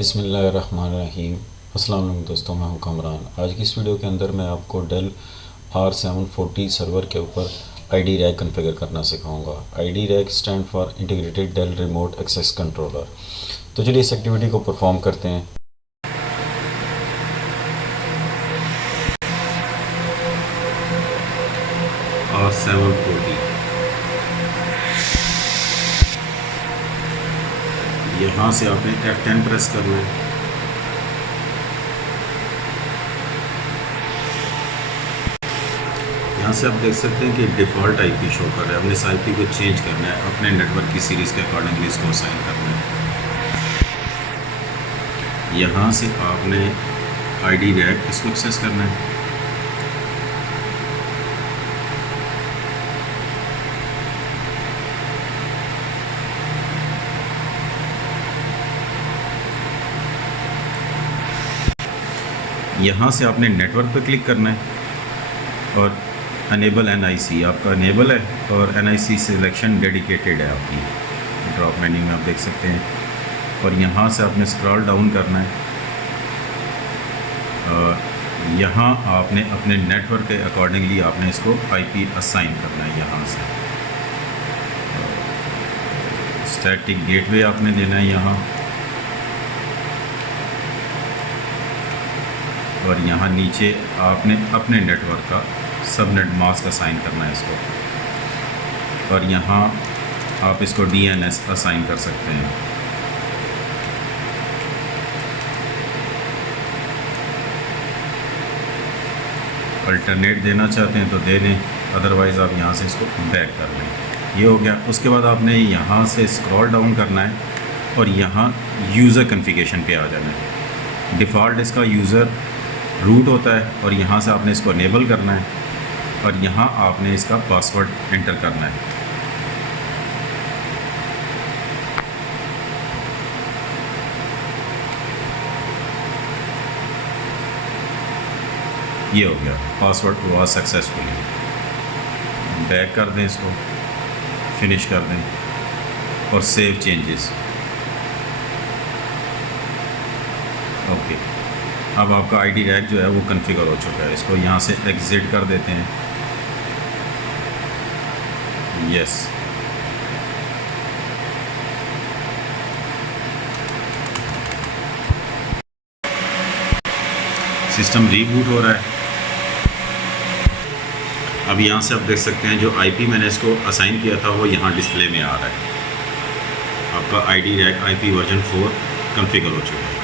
बिस्मिल्लाहिर्रहमानिर्रहीम। अस्सलाम वालेकुम दोस्तों, मैं हूं कमरान। आज की इस वीडियो के अंदर मैं आपको डेल R740 सर्वर के ऊपर ID रैक कॉन्फ़िगर करना सिखाऊंगा। ID RAC stand for integrated Dell remote access controller. तो चलिए इस एक्टिविटी को परफॉर्म करते हैं। R740 यहाँ से आपने F10 प्रेस करना है। यहाँ से आप देख सकते हैं कि डिफ़ॉल्ट IP शो कर रहा है। हमने इस IP को चेंज करना है, अपने नेटवर्क की सीरीज़ के अकॉर्डिंगली इसको असाइन करना है। यहाँ से आपने ID रैक इसको एक्सेस करना है। यहाँ से आपने नेटवर्क पर क्लिक करना है और अनेबल NIC आपका अनेबल है और NIC सिलेक्शन डेडिकेटेड है आपकी। ड्रॉप मेन्यू में आप देख सकते हैं और यहाँ से आपने स्क्रॉल डाउन करना है और यहाँ आपने अपने नेटवर्क के अकॉर्डिंगली आपने इसको IP असाइन करना है। यहाँ से स्टैटिक गेटवे आपने देना है यहाँ, और यहाँ नीचे आपने अपने नेटवर्क का सबनेट मास्क असाइन करना है इसको, और यहाँ आप इसको DNS असाइन कर सकते हैं। अल्टरनेट देना चाहते हैं तो दे दें, अदरवाइज़ आप यहाँ से इसको बैक कर लें। ये हो गया। उसके बाद आपने यहाँ से स्क्रॉल डाउन करना है और यहाँ यूज़र कॉन्फ़िगरेशन पे आ जाना है। डिफ़ॉल्ट इसका यूज़र रूट होता है और यहाँ से आपने इसको अनेबल करना है और यहाँ आपने इसका पासवर्ड एंटर करना है। ये हो गया, पासवर्ड हुआ सक्सेसफुली। बैक कर दें इसको, फिनिश कर दें और सेव चेंजेस। ओके, अब आपका ID रैक जो है वो कॉन्फ़िगर हो चुका है। इसको यहाँ से एग्ज़िट कर देते हैं। यस, सिस्टम रीबूट हो रहा है। अब यहाँ से आप देख सकते हैं जो IP मैंने इसको असाइन किया था वो यहाँ डिस्प्ले में आ रहा है। आपका ID rack IP version 4 configure हो चुका है।